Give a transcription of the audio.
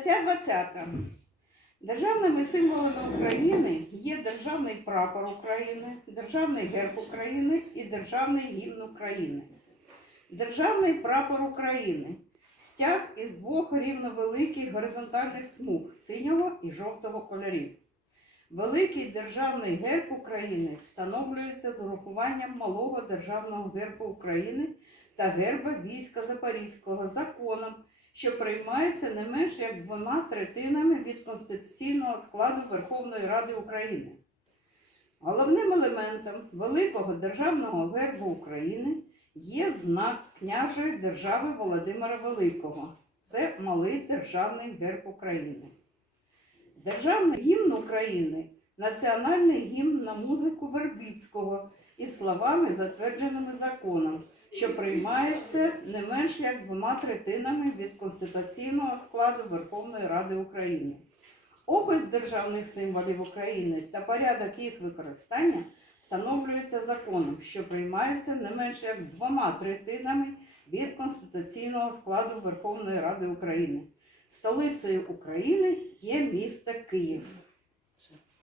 Стаття 20. Державними символами України є державний прапор України, державний герб України і державний гімн України. Державний прапор України стяг із двох рівновеликих горизонтальних смуг синього і жовтого кольорів. Великий державний герб України встановлюється з урахуванням малого державного гербу України та герба війська Запорізького законом, що приймається не менш як двома третинами від конституційного складу Верховної Ради України. Головним елементом великого державного гербу України є знак княжої держави Володимира Великого. Це малий державний герб України. Державний гімн України національний гімн на музику Вербицького із словами, затвердженими законом, що приймається не менш як двома третинами від конституційного складу Верховної Ради України. Опис державних символів України та порядок їх використання встановлюється законом, що приймається не менше як двома третинами від конституційного складу Верховної Ради України. Столицею України є місто Київ.